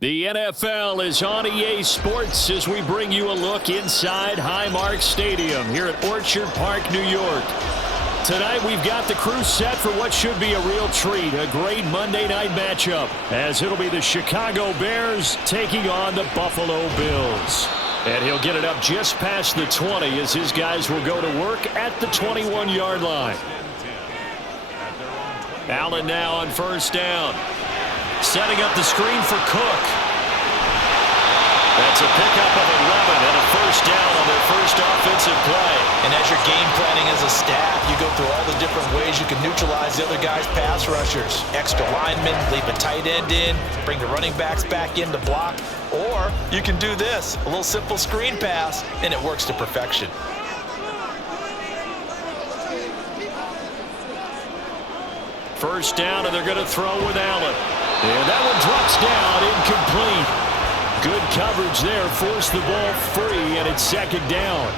The NFL is on EA Sports as we bring you a look inside Highmark Stadium here at Orchard Park, New York. Tonight we've got the crew set for what should be a real treat, a great Monday night matchup, as it'll be the Chicago Bears taking on the Buffalo Bills. And he'll get it up just past the 20 as his guys will go to work at the 21-yard line. Allen now on first down. Setting up the screen for Cook. That's a pickup of 11 and a first down on their first offensive play. And as you're game planning as a staff, you go through all the different ways you can neutralize the other guy's pass rushers. Extra linemen, leave a tight end in, bring the running backs back in to block. Or you can do this, a little simple screen pass, and it works to perfection. First down, and they're going to throw with Allen. And that one drops down, incomplete. Good coverage there, forced the ball free, and it's second down.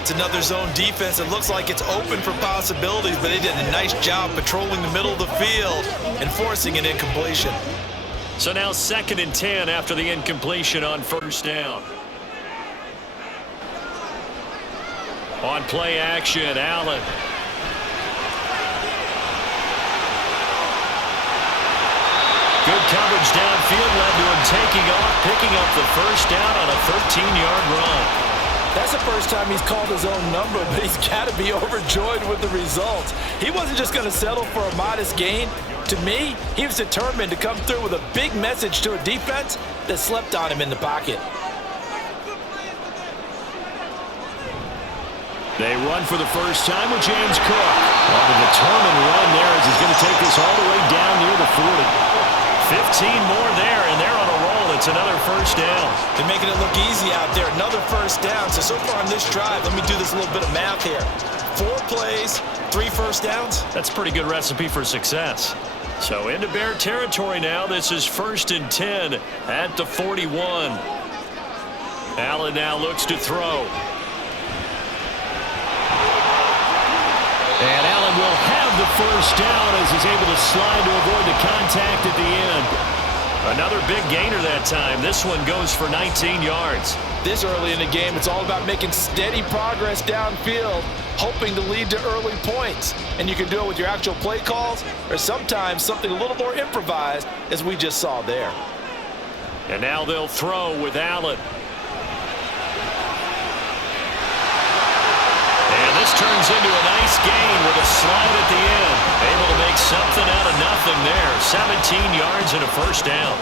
It's another zone defense. It looks like it's open for possibilities, but they did a nice job patrolling the middle of the field and forcing an incompletion. So now 2nd and 10 after the incompletion on first down. On play action, Allen. Good coverage downfield led to him taking off, picking up the first down on a 13-yard run. That's the first time he's called his own number, but he's got to be overjoyed with the results. He wasn't just going to settle for a modest gain. To me, he was determined to come through with a big message to a defense that slept on him in the pocket. They run for the first time with James Cook. On a determined run there as he's going to take this all the way down near the 40. 15 more there, and they're on a roll. It's another first down. They're making it look easy out there. Another first down. So far on this drive, let me do this little bit of math here. 4 plays, 3 first downs. That's a pretty good recipe for success. So into Bear territory now. This is 1st and 10 at the 41. Allen now looks to throw. And Allen will have the first down as he's able to slide to avoid the contact at the end. Another big gainer that time. This one goes for 19 yards. This early in the game, it's all about making steady progress downfield, hoping to lead to early points. And you can do it with your actual play calls or sometimes something a little more improvised, as we just saw there. And now they'll throw with Allen. This turns into a nice gain with a slide at the end. Able to make something out of nothing there. 17 yards and a first down.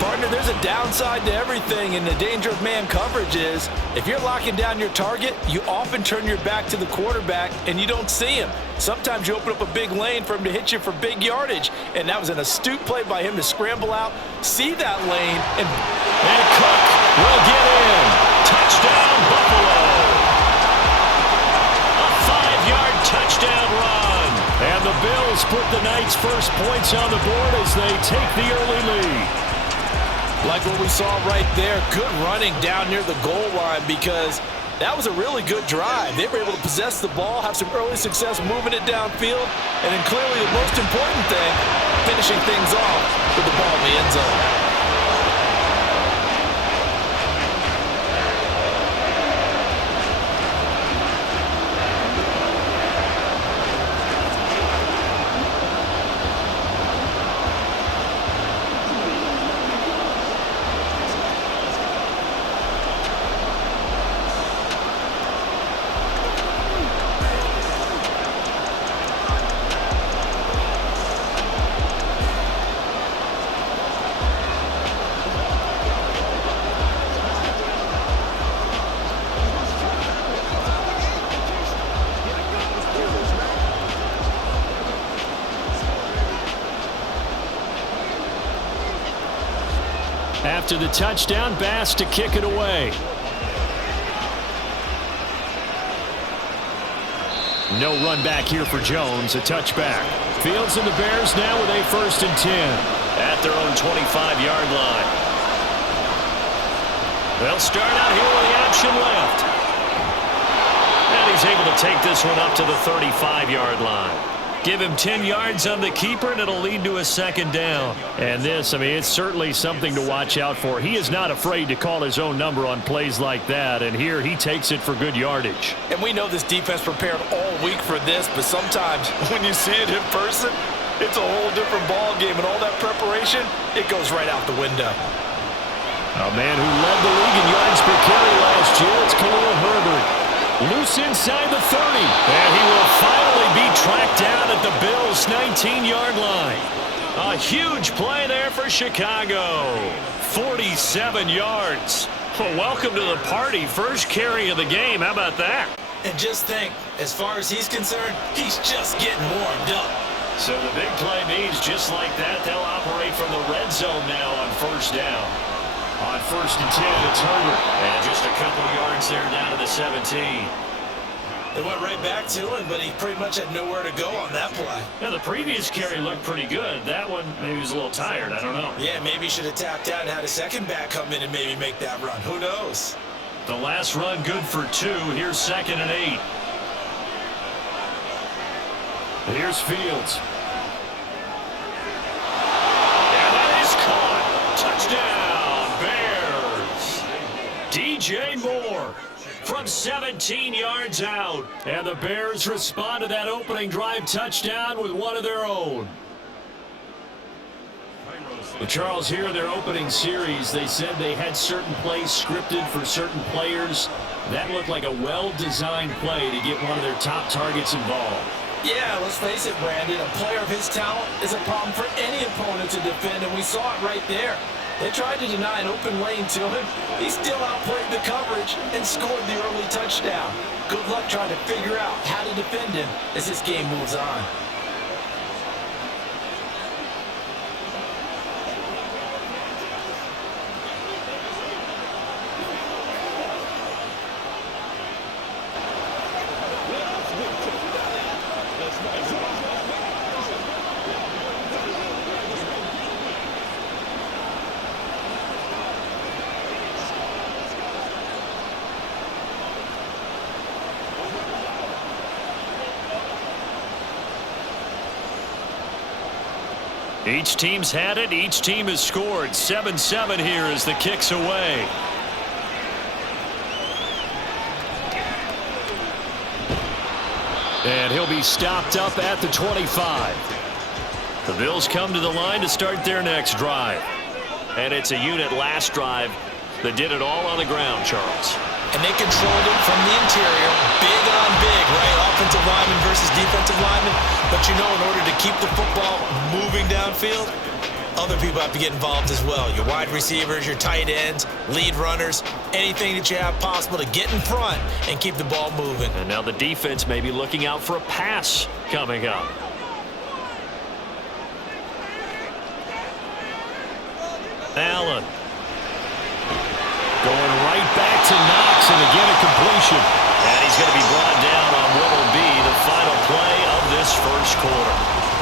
Partner, there's a downside to everything, and the danger of man coverage is if you're locking down your target, you often turn your back to the quarterback and you don't see him. Sometimes you open up a big lane for him to hit you for big yardage, and that was an astute play by him to scramble out, see that lane, and Cook will get in. Touchdown, Buffalo. Touchdown run. And the Bills put the night's first points on the board as they take the early lead. Like what we saw right there, good running down near the goal line because that was a really good drive. They were able to possess the ball, have some early success moving it downfield, and then clearly the most important thing, finishing things off with the ball in the end zone. After the touchdown, Bass to kick it away. No run back here for Jones, a touchback. Fields and the Bears now with a 1st and 10 at their own 25-yard line. They'll start out here with the option left. And he's able to take this one up to the 35-yard line. Give him 10 yards on the keeper, and it'll lead to a second down. And this, I mean, it's certainly something to watch out for. He is not afraid to call his own number on plays like that, and here he takes it for good yardage. And we know this defense prepared all week for this, but sometimes when you see it in person, it's a whole different ball game, and all that preparation, it goes right out the window. A man who led the league in yards per carry last year, it's Khalil Herbert. Loose inside the 30, and he will finally be tracked down at the Bills' 19-yard line. A huge play there for Chicago. 47 yards. Well, welcome to the party. First carry of the game. How about that? And just think, as far as he's concerned, he's just getting warmed up. So the big play means just like that, they'll operate from the red zone now on first down. On 1st and 10, it's Herbert. And just a couple yards there down to the 17. They went right back to him, but he pretty much had nowhere to go on that play. Now, the previous carry looked pretty good. That one, maybe he was a little tired. I don't know. Yeah, maybe he should have tapped out and had a second back come in and maybe make that run. Who knows? The last run good for 2. Here's 2nd and 8. Here's Fields. And that is caught. Touchdown. DJ Moore from 17 yards out. And the Bears respond to that opening drive touchdown with one of their own. But Charles, here in their opening series, they said they had certain plays scripted for certain players. That looked like a well-designed play to get one of their top targets involved. Yeah, let's face it, Brandon. A player of his talent is a problem for any opponent to defend, and we saw it right there. They tried to deny an open lane to him. He still outplayed the coverage and scored the early touchdown. Good luck trying to figure out how to defend him as this game moves on. Each team's had it. Each team has scored. 7-7 here as the kick's away. And he'll be stopped up at the 25. The Bills come to the line to start their next drive. And it's a unit last drive that did it all on the ground, Charles. And they controlled it from the interior, big on big, right? Offensive lineman versus defensive lineman. But you know, in order to keep the football moving downfield, other people have to get involved as well. Your wide receivers, your tight ends, lead runners, anything that you have possible to get in front and keep the ball moving. And now the defense may be looking out for a pass coming up. Allen. Going right back to Knox, and again a completion. And he's going to be brought down on what will be the final play of this first quarter.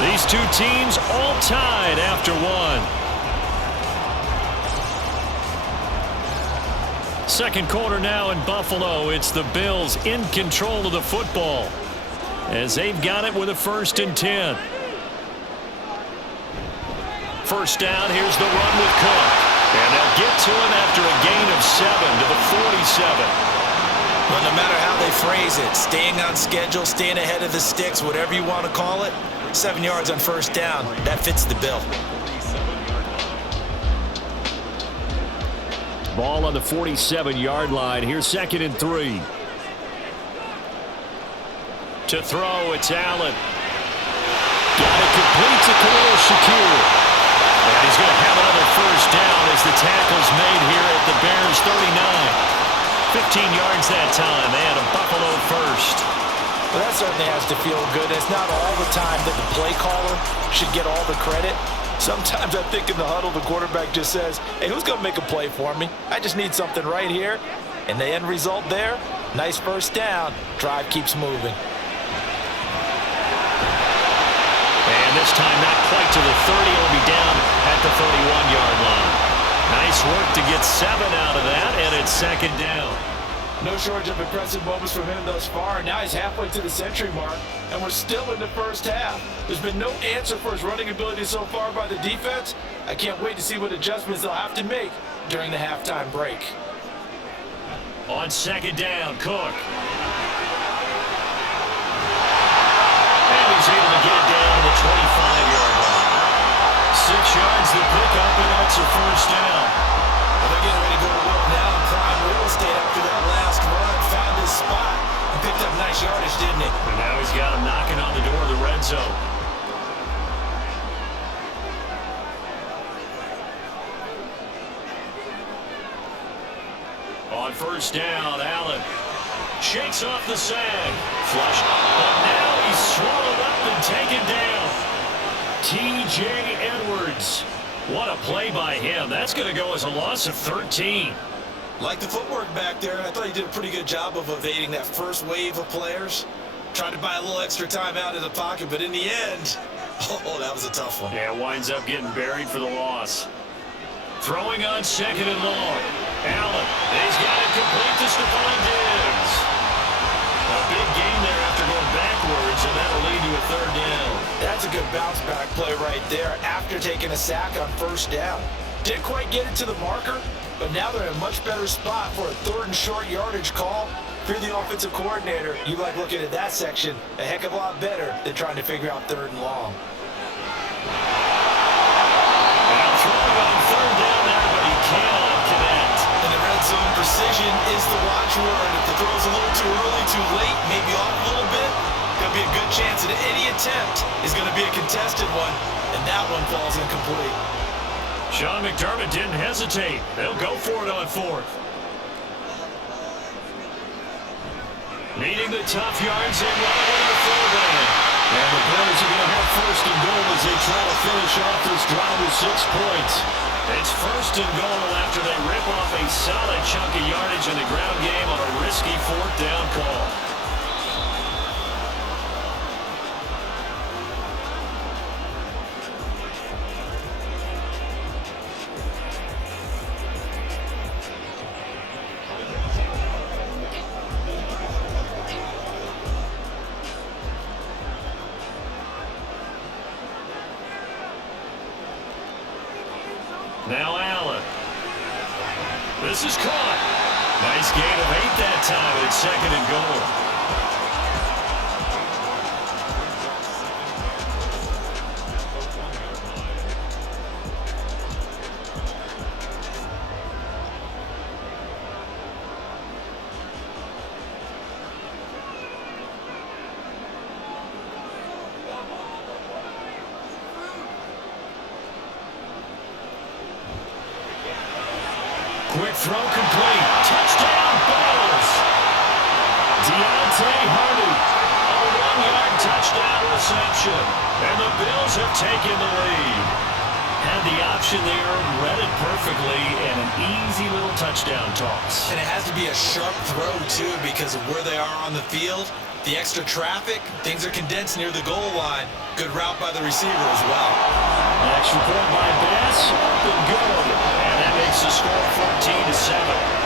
These two teams all tied after one. Second quarter now in Buffalo. It's the Bills in control of the football as they've got it with a 1st and 10. First down, here's the run with Cook. And they'll get to him after a gain of 7 to the 47. Well, no matter how they phrase it, staying on schedule, staying ahead of the sticks, whatever you want to call it, 7 yards on first down, that fits the bill. Ball on the 47-yard line. Here's 2nd and 3. To throw, it's Allen. Got it complete to Khalil Shakir. And he's going to have another first down as the tackle's made here at the Bears 39. 15 yards that time, and a Buffalo first. Well, that certainly has to feel good. It's not all the time that the play caller should get all the credit. Sometimes I think in the huddle, the quarterback just says, hey, who's going to make a play for me? I just need something right here. And the end result there, nice first down. Drive keeps moving. And this time not quite to the 30. It'll be down at the 31-yard line. Nice work to get 7 out of that, and it's 2nd down. No shortage of impressive moments from him thus far, and now he's halfway to the century mark, and we're still in the first half. There's been no answer for his running ability so far by the defense. I can't wait to see what adjustments they'll have to make during the halftime break. On second down, Cook. And he's able to get it down to the 25-yard line. 6 yards to pick up, and that's a first down. Well, they're getting ready to go to work now in prime real estate after that last run. Found his spot and picked up nice yardage, didn't he? And now he's got him knocking on the door of the red zone. On first down, Allen shakes off the sag. Flush. But now he's swallowed up and taken down. T.J. Edwards. What a play by him. That's going to go as a loss of 13. Like the footwork back there, I thought he did a pretty good job of evading that first wave of players. Tried to buy a little extra time out of the pocket, but in the end, oh, that was a tough one. Yeah, winds up getting buried for the loss. Throwing on second and long. Allen, he's got it complete to Stephon Diggs. A big gain there after going backwards, and that'll lead to a third down. That's a good bounce-back play right there after taking a sack on first down. Didn't quite get it to the marker, but now they're in a much better spot for a third and short yardage call. If you're the offensive coordinator, you like looking at that section a heck of a lot better than trying to figure out third and long. Now throwing on third down there, but he cannot connect. And the red zone precision is the watchword. If the throw's a little too early, too late, maybe off a little bit, there'll be a good chance that any attempt is going to be a contested one, and that one falls incomplete. Sean McDermott didn't hesitate. They'll go for it on fourth. Needing the tough yards and running in the fullback. And the Bears are going to have first and goal as they try to finish off this drive with 6 points. It's first and goal after they rip off a solid chunk of yardage in the ground game on a risky fourth down call. Now Allen. This is caught. Nice gain of 8 that time, and it's second and goal. Quick throw complete. Touchdown, Bills. Deontay Hardy. A 1-yard touchdown reception. And the Bills have taken the lead. Had the option there, read it perfectly, and an easy little touchdown toss. And it has to be a sharp throw, too, because of where they are on the field. The extra traffic, things are condensed near the goal line. Good route by the receiver as well. Extra point by Bass, up and good. And that makes the score 14-7.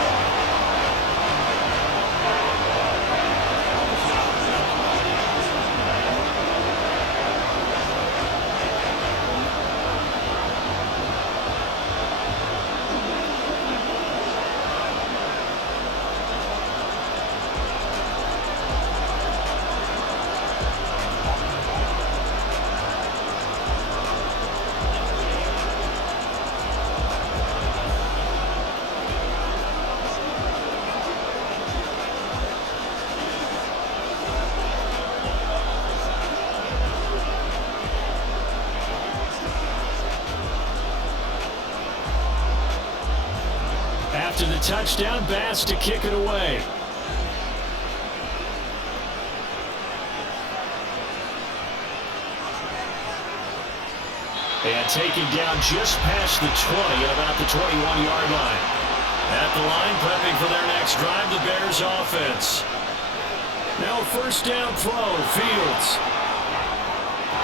After the touchdown, Bass to kick it away. And taken down just past the 20 at about the 21-yard line. At the line, prepping for their next drive, the Bears offense. Now first down throw, Fields.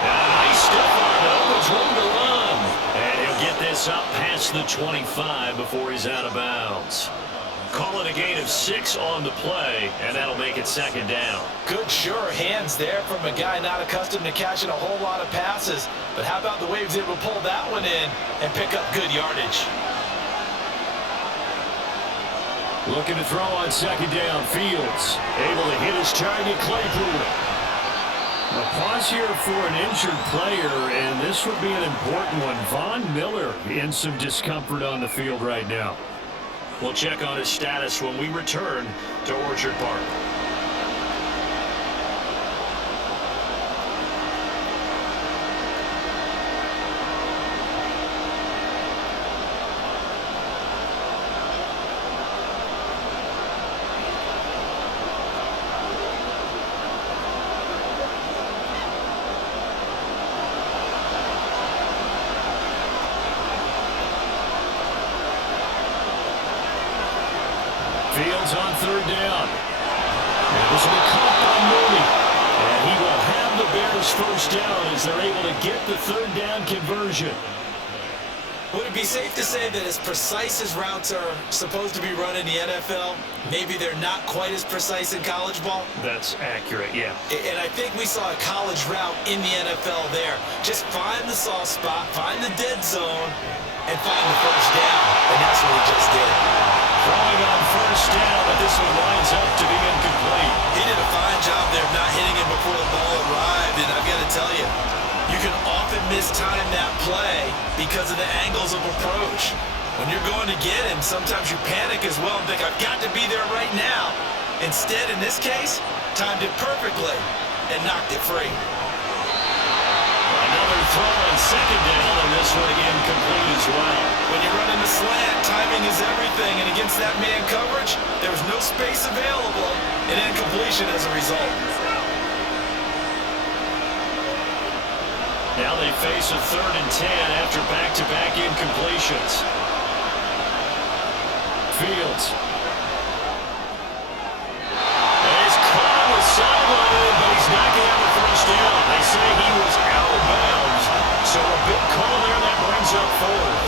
Nice stuff on it, opens room to run. And he'll get this up past the 25 before he's out of bounds. Call it a gain of 6 on the play, and that'll make it second down. Good, sure hands there from a guy not accustomed to catching a whole lot of passes. But how about the way he was able to pull that one in and pick up good yardage? Looking to throw on second down. Fields able to hit his target, Claypool. A pause here for an injured player, and this would be an important one. Von Miller in some discomfort on the field right now. We'll check on his status when we return to Orchard Park. Fields on third down. And this will be caught by Mooney. And he will have the Bears first down as they're able to get the third down conversion. Would it be safe to say that as precise as routes are supposed to be run in the NFL, maybe they're not quite as precise in college ball? That's accurate, yeah. And I think we saw a college route in the NFL there. Just find the soft spot, find the dead zone, and find the first down. And that's what he just did. Throwing on first down, but this one winds up to be incomplete. He did a fine job there of not hitting him before the ball arrived, and I've got to tell you, you can often mistime that play because of the angles of approach. When you're going to get him, sometimes you panic as well and think, I've got to be there right now. Instead, in this case, timed it perfectly and knocked it free. Another throw on second down, and this one again complete as well. When you run in the slant, timing is everything, and against that man coverage, there was no space available, and incompletion as a result. Now they face a 3rd and 10 after back-to-back incompletions. Fields. And he's caught on the sideline, but he's not going to have a first down. They say he was out of bounds, so a big call there that brings up 4th.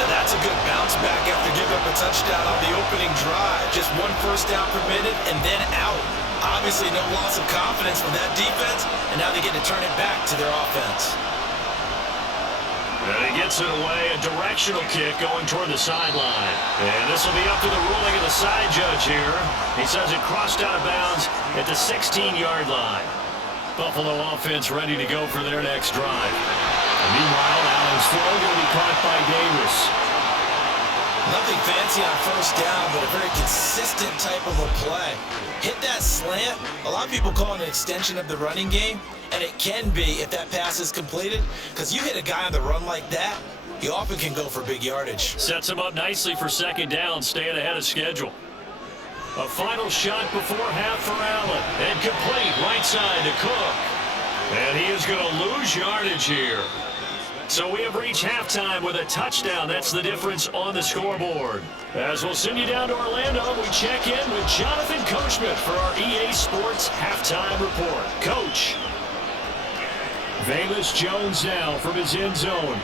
Now that's a good bounce back after giving up a touchdown on the opening drive. Just one first down permitted and then out. Obviously no loss of confidence from that defense, and now they get to turn it back to their offense. And he gets it away, a directional kick going toward the sideline. And this will be up to the ruling of the side judge here. He says it crossed out of bounds at the 16-yard line. Buffalo offense ready to go for their next drive. And meanwhile, Allen's throw going to be caught by Davis. Nothing fancy on first down, but a very consistent type of a play. Hit that slant. A lot of people call it an extension of the running game, and it can be if that pass is completed, because you hit a guy on the run like that, you often can go for big yardage. Sets him up nicely for second down, staying ahead of schedule. A final shot before half for Allen. And complete, right side to Cook. And he is going to lose yardage here. So we have reached halftime with a touchdown. That's the difference on the scoreboard. As we'll send you down to Orlando, we check in with Jonathan Coachman for our EA Sports Halftime Report. Coach. Velus Jones now from his end zone.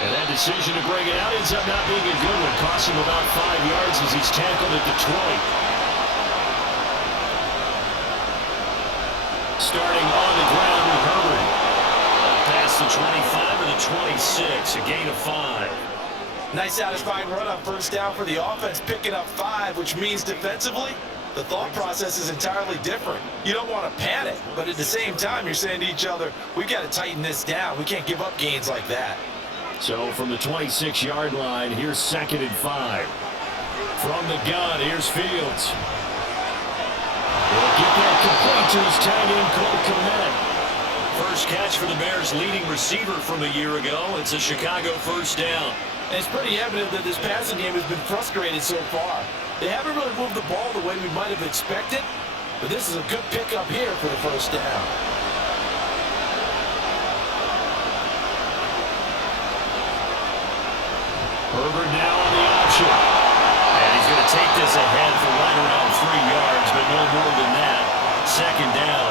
And that decision to bring it out ends up not being a good one. Costs him about 5 yards as he's tackled at the 20. Starting on the ground with Herbert. Past the 25 or the 26, a gain of 5. Nice satisfying run on first down for the offense, picking up 5, which means defensively, the thought process is entirely different. You don't want to panic, but at the same time, you're saying to each other, we've got to tighten this down. We can't give up gains like that. So from the 26-yard line, here's 2nd and 5. From the gun, here's Fields. He'll get that complete to his tight end, Cole Kmet. First catch for the Bears' leading receiver from a year ago. It's a Chicago first down. And it's pretty evident that this passing game has been frustrated so far. They haven't really moved the ball the way we might have expected, but this is a good pickup here for the first down. Herbert now on the option. And he's going to take this ahead for right around 3 yards, but no more than that. Second down.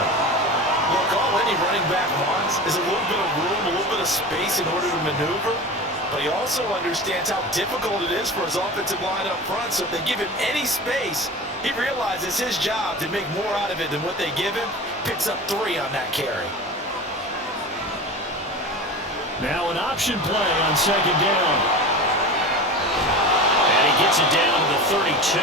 Look, all any running back wants is a little bit of room, a little bit of space in order to maneuver. but he also understands how difficult it is for his offensive line up front, so if they give him any space, he realizes his job to make more out of it than what they give him. Picks up 3 on that carry. Now an option play on second down. And he gets it down to the 32.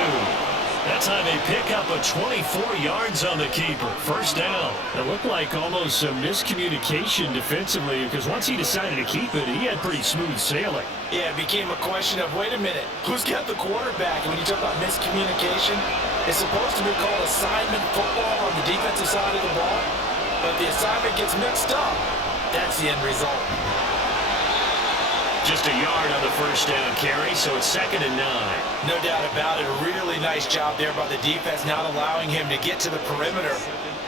That time they pick up a 24 yards on the keeper. First down. It looked like almost some miscommunication defensively because once he decided to keep it, he had pretty smooth sailing. Yeah, it became a question of, wait a minute, who's got the quarterback? And when you talk about miscommunication, it's supposed to be called assignment football on the defensive side of the ball. But if the assignment gets mixed up, that's the end result. Just a yard on the first down carry, so it's 2nd and 9. No doubt about it. A really nice job there by the defense, not allowing him to get to the perimeter.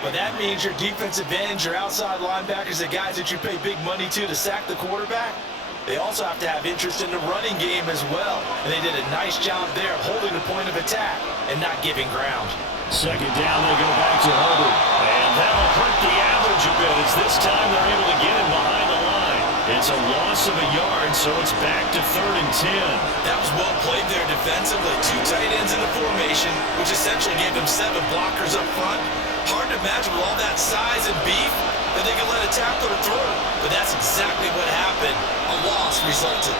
But that means your defensive ends, your outside linebackers, the guys that you pay big money to sack the quarterback, they also have to have interest in the running game as well. And they did a nice job there of holding the point of attack and not giving ground. Second down, they go back to Herbert. And that'll hurt the average a bit as this time they're able to get him behind the line. It's a loss of a yard, so it's back to 3rd and 10. That was well played there defensively. 2 tight ends in the formation, which essentially gave them 7 blockers up front. Hard to imagine with all that size and beef that they could let a tackler through. But that's exactly what happened. A loss resulted.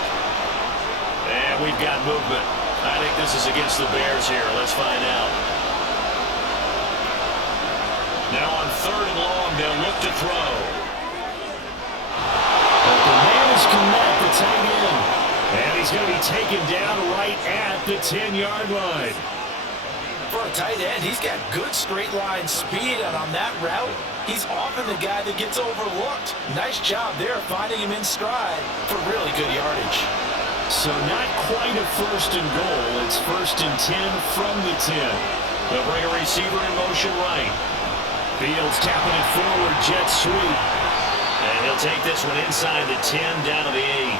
And we've got movement. I think this is against the Bears here. Let's find out. Now on 3rd and long, they'll look to throw. The man is Connect, the tight end. And he's going to be taken down right at the 10-yard line. For a tight end, he's got good straight line speed, and on that route, he's often the guy that gets overlooked. Nice job there finding him in stride for really good yardage. So not quite a 1st and goal. It's 1st and 10 from the 10. They'll bring a receiver in motion right. Fields tapping it forward, jet sweep. And he'll take this one inside the 10 down to the 8.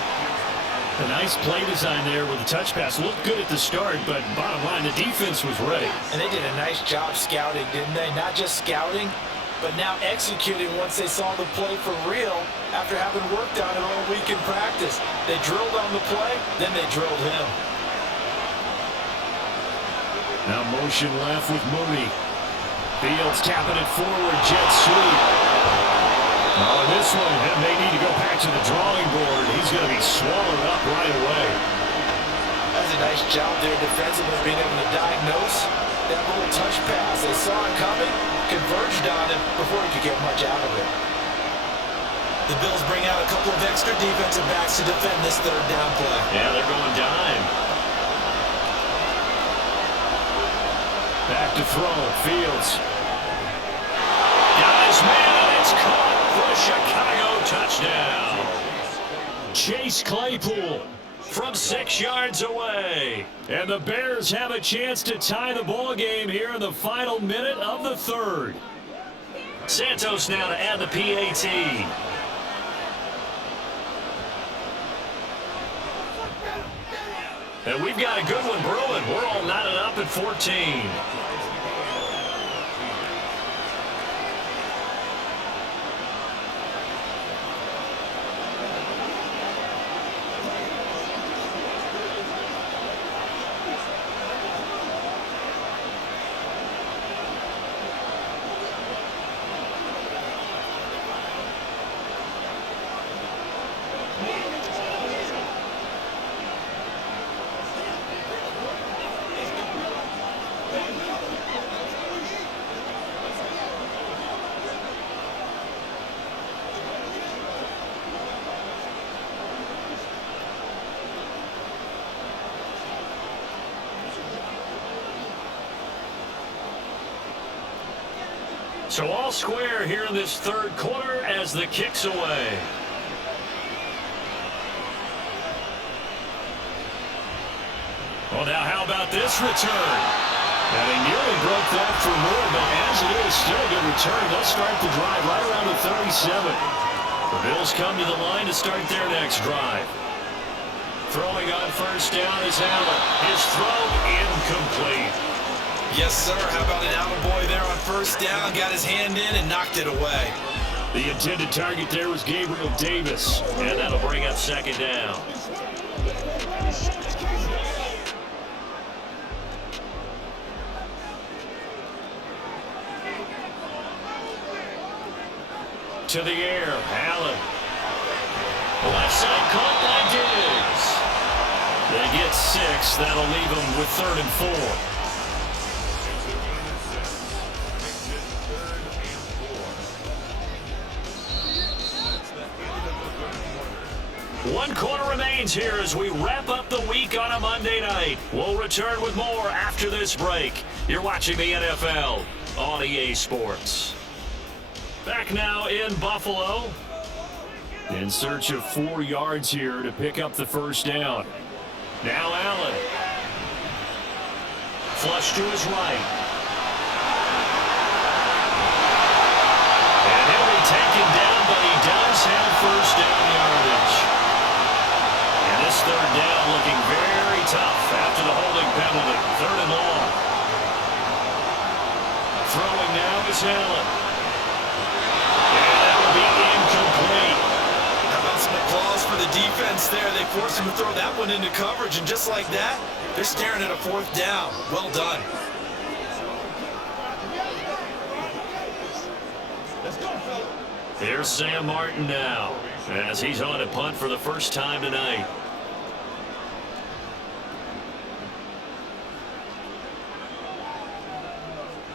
A nice play design there with the touch pass. Looked good at the start, but bottom line, the defense was ready. And they did a nice job scouting, didn't they? Not just scouting, but now executing once they saw the play for real after having worked on it all week in practice. They drilled on the play, then they drilled him. Now motion left with Mooney. Fields tapping it forward, jet sweep. Oh, and this one, that may need to go back to the drawing board. He's going to be swallowed up right away. That's a nice job there defensively, being able to diagnose that little touch pass. They saw it coming, converged on him before he could get much out of it. The Bills bring out a couple of extra defensive backs to defend this 3rd down play. Yeah, they're going dime. Back to throw, Fields. Got his man, it's caught. The Chicago touchdown. Chase Claypool from 6 yards away. And the Bears have a chance to tie the ball game here in the final minute of the 3rd. Santos now to add the PAT. And we've got a good one brewing. We're all knotted up at 14. So all square here in this 3rd quarter as the kick's away. Well, now how about this return? And he nearly broke that for more, but as it is, still a good return. They'll start the drive right around the 37. The Bills come to the line to start their next drive. Throwing on 1st down is Allen. His throw incomplete. Yes, sir. How about an attaboy there on 1st down? Got his hand in and knocked it away. The intended target there was Gabriel Davis, and that'll bring up 2nd down. to the air. Allen. Left side caught by Diggs. They get 6. That'll leave them with 3rd and 4. One quarter remains here as we wrap up the week on a Monday night. We'll return with more after this break. You're watching the NFL on EA Sports. Back now in Buffalo. In search of 4 yards here to pick up the first down. Now Allen. Flush to his right. And he'll be taken down, but he does have first down yardage. And this 3rd down looking very tough after the holding penalty. 3rd and long. Throwing now is Allen. And that will be incomplete. How about some applause for the defense there? They forced him to throw that one into coverage, and just like that, they're staring at a 4th down. Well done. Here's Sam Martin now as he's on to punt for the first time tonight.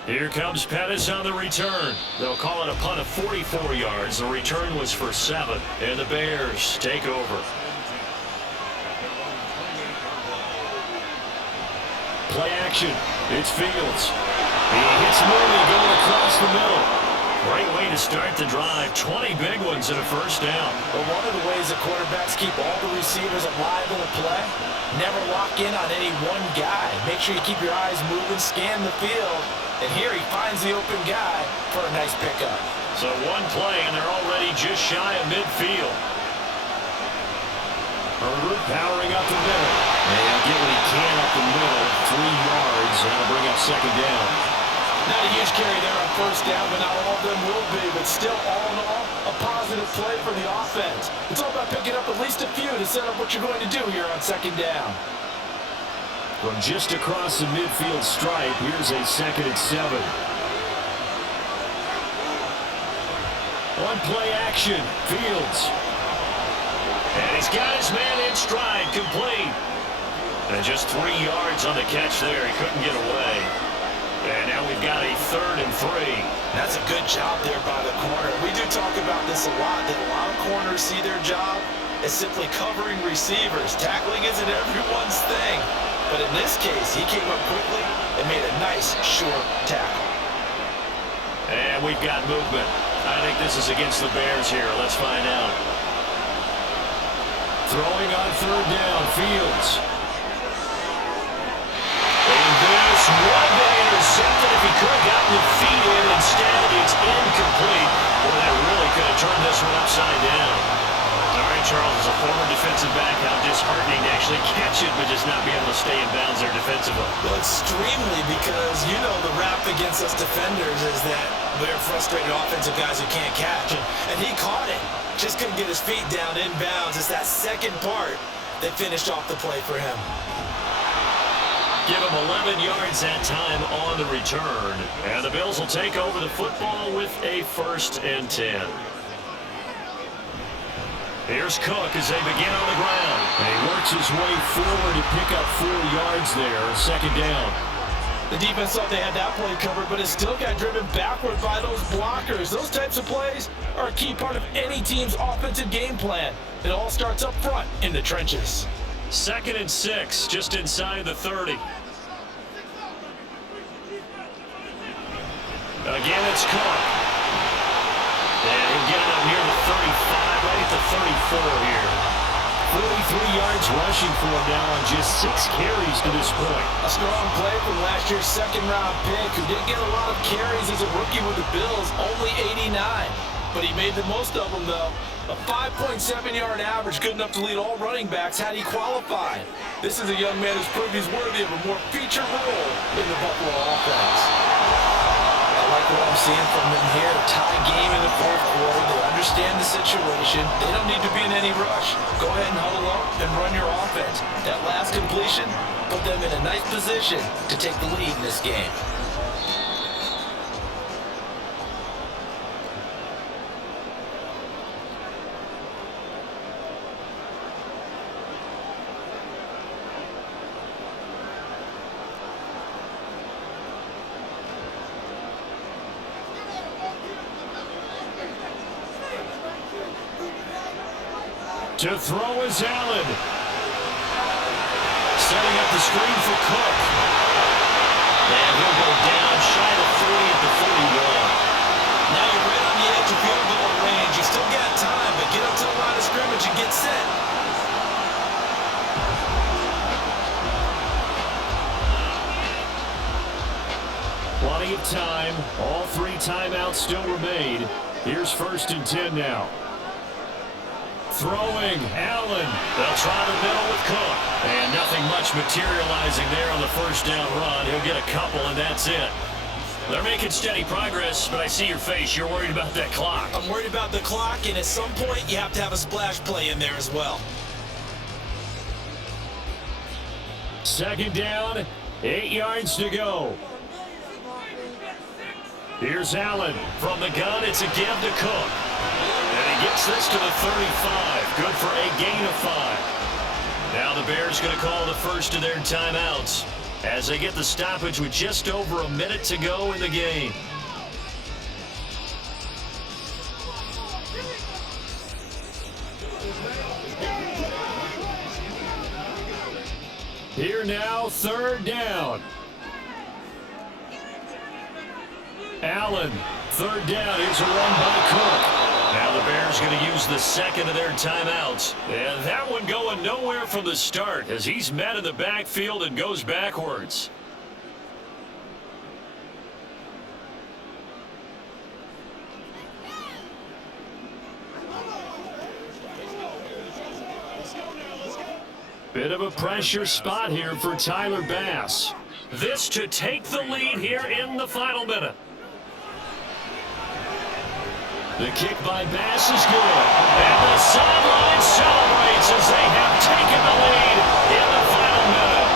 Here comes Pettis on the return. They'll call it a punt of 44 yards. The return was for 7, and the Bears take over. Play action. It's Fields. He hits Mooney going across the middle. Great way to start the drive. 20 big ones and a first down. Well, one of the ways the quarterbacks keep all the receivers alive in the play, never lock in on any one guy. Make sure you keep your eyes moving, scan the field, and here he finds the open guy for a nice pickup. So one play, and they're already just shy of midfield. Herbert powering up the middle. And he'll get what he can up the middle. 3 yards, and that'll bring up 2nd down. Not a huge carry there on first down, but not all of them will be. But still, all in all, a positive play for the offense. It's all about picking up at least a few to set up what you're going to do here on 2nd down. From just across the midfield stripe, here's a 2nd and 7. One play action, Fields. And he's got his man in stride, complete. And just 3 yards on the catch there. He couldn't get away. And now we've got a 3rd and 3. That's a good job there by the corner. We do talk about this a lot, that a lot of corners see their job as simply covering receivers. Tackling isn't everyone's thing. But in this case, he came up quickly and made a nice, short tackle. And we've got movement. I think this is against the Bears here. Let's find out. Throwing on 3rd down, Fields. And this one day intercepted. If he could have gotten the feet in, instead it's incomplete. Boy, that really could have turned this one upside down. All right, Charles, as a former defensive back, how disheartening to actually catch it, but just not be able to stay in bounds there defensively. Well, extremely, because you know the rap against us defenders is that we're frustrated offensive guys who can't catch. And he caught it. Just couldn't get his feet down in bounds. It's that second part that finished off the play for him. Give him 11 yards that time on the return. And the Bills will take over the football with a 1st and 10. Here's Cook as they begin on the ground. And he works his way forward to pick up 4 yards there, 2nd down. The defense thought they had that play covered, but it still got driven backward by those blockers. Those types of plays are a key part of any team's offensive game plan. It all starts up front in the trenches. 2nd and 6, just inside the 30. Again, it's Cook. And he'll get it up near the 35, right at the 34 here. 43 yards rushing for him now on just 6 carries to this point. A strong play from last year's 2nd-round pick, who didn't get a lot of carries as a rookie with the Bills, only 89. But he made the most of them, though. A 5.7-yard average, good enough to lead all running backs had he qualified. This is a young man who's proved he's worthy of a more featured role in the Buffalo offense. I like what I'm seeing from them here. Tie game in the 4th quarter. They understand the situation. They don't need to be in any rush. Go ahead and huddle up and run your offense. That last completion put them in a nice position to take the lead in this game. To throw is Allen. Setting up the screen for Cook. And he'll go down shy of 30 at the 41. Now you're right on the edge of field goal range. You still got time, but get up to the line of scrimmage and get set. Plenty of time. All 3 timeouts still remain. Here's 1st and 10 now. Throwing, Allen. They'll try the middle with Cook. And nothing much materializing there on the first down run. He'll get a couple, and that's it. They're making steady progress, but I see your face. You're worried about that clock. I'm worried about the clock, and at some point, you have to have a splash play in there as well. 2nd down, 8 yards to go. Here's Allen. From the gun, it's a give to Cook. And he gets this to the 35. Good for a gain of 5. Now the Bears going to call the first of their timeouts as they get the stoppage with just over a minute to go in the game. Here now, 3rd down. Allen, 3rd down. Here's a run by Cook. Now the Bears going to use the 2nd of their timeouts. And that one going nowhere from the start as he's met in the backfield and goes backwards. Bit of a pressure spot here for Tyler Bass. This to take the lead here in the final minute. The kick by Bass is good. And the sideline celebrates as they have taken the lead in the final minute.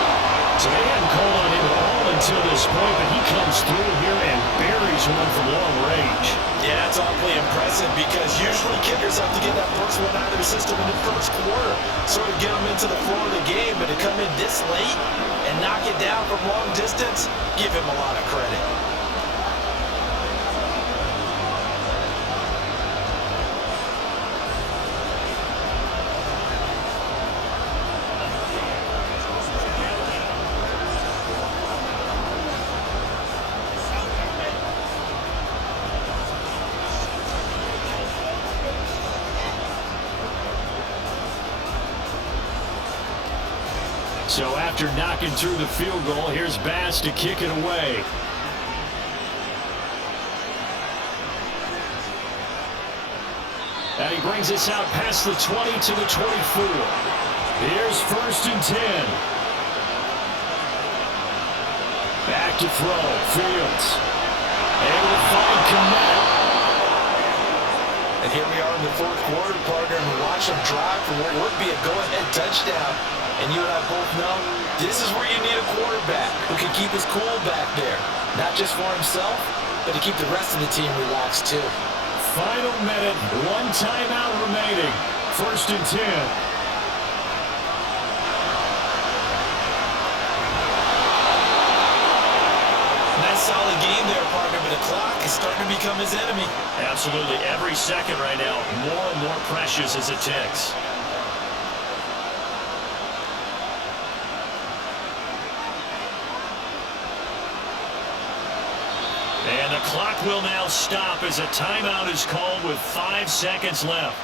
So they hadn't called on him at all until this point, but he comes through here and buries one from long range. Yeah, it's awfully impressive because usually kickers have to get that first one out of their system in the first quarter, sort of get them into the flow of the game, but to come in this late and knock it down from long distance, give him a lot of credit. So after knocking through the field goal, here's Bass to kick it away. And he brings us out past the 20 to the 24. Here's 1st and 10. Back to throw. Fields. Able to find Kmet. And here we are in the 4th quarter, partner, and we watch him drive for what would be a go-ahead touchdown. And you and I both know this is where you need a quarterback who can keep his cool back there. Not just for himself, but to keep the rest of the team relaxed too. Final minute, 1 timeout remaining. 1st and 10. Nice solid game there, partner, but the clock is starting to become his enemy. Absolutely. Every second right now, more and more precious as it ticks. And the clock will now stop as a timeout is called with 5 seconds left.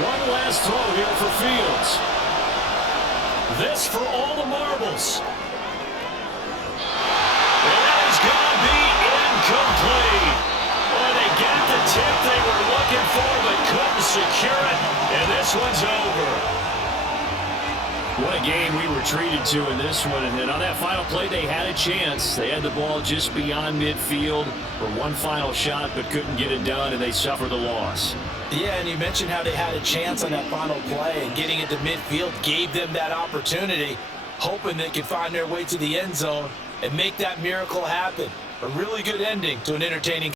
One last throw here for Fields. This for all the marbles. And that is going to be incomplete. Well, they got the tip they were looking for, but couldn't secure it. And this one's over. What a game we were treated to in this one. And then on that final play, they had a chance. They had the ball just beyond midfield for one final shot, but couldn't get it done, and they suffered the loss. Yeah, and you mentioned how they had a chance on that final play, and getting it to midfield gave them that opportunity, hoping they could find their way to the end zone. and make that miracle happen. A really good ending to an entertaining